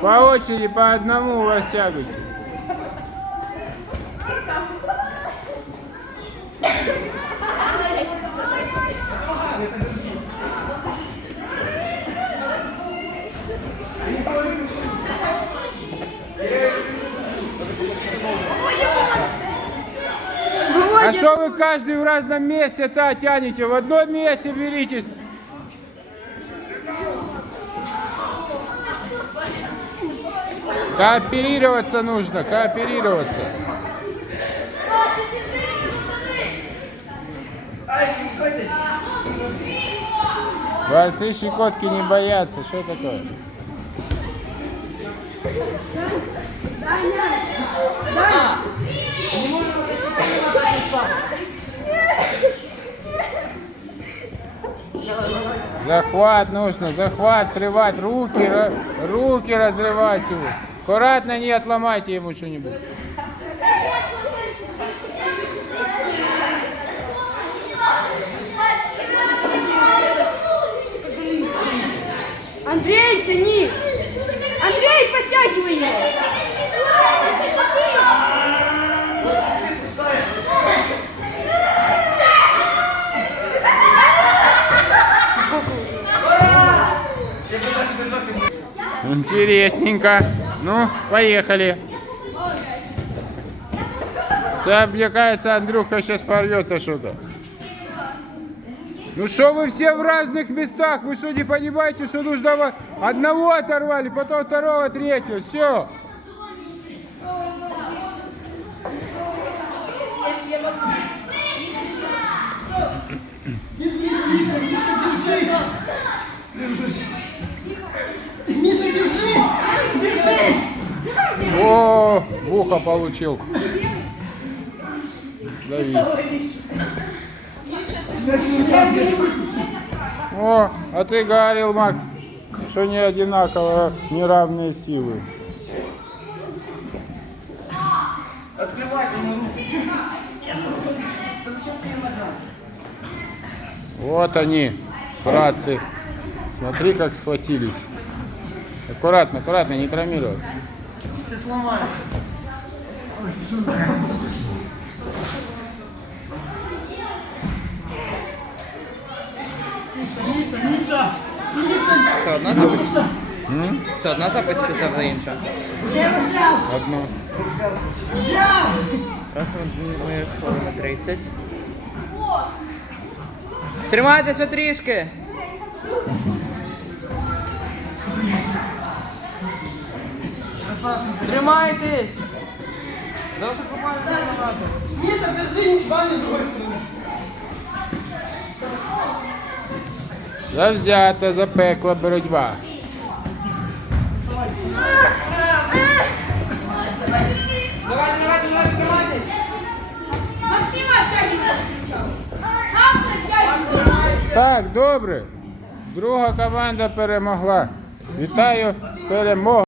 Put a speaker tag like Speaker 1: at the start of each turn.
Speaker 1: По очереди, по одному у вас сядут. А что вы каждый в разном месте-то тянете? В одном месте беритесь. Кооперироваться нужно, кооперироваться. Борцы щекотки не боятся. Что такое? Захват нужно, захват, срывать руки, руки разрывать его. Аккуратно не отломайте ему что-нибудь.
Speaker 2: Андрей, тяни! Андрей, подтягивай его!
Speaker 1: Интересненько. Ну, поехали. Все облекается, Андрюха сейчас порвется что-то. Ну что вы все в разных местах? Вы что не понимаете, что нужно одного оторвали, потом второго, третьего. Все. Ухо получил. О, а ты говорил, Макс, что не одинаково, неравные силы.
Speaker 3: Открывай ему руку. Ее нога?
Speaker 1: Вот они, братцы. Смотри, как схватились. Аккуратно, аккуратно, не травмироваться.
Speaker 3: Ты сломаешь. Миша!
Speaker 4: Це одна запись? Це одна запись чи це вже інша?
Speaker 1: Одно.
Speaker 4: Раз ми хвилина 30. Тримайтеся трішки! Тримайтесь! Допомагати.
Speaker 3: Миша, держи вами с другой стороны.
Speaker 1: Завзята, запекла боротьба.
Speaker 4: Давайте, давайте, давайте, тримайтесь!
Speaker 2: Максима оттягивай сначала! Оттягивай!
Speaker 1: Так, добре. Друга команда перемогла. Вітаю з перемогою.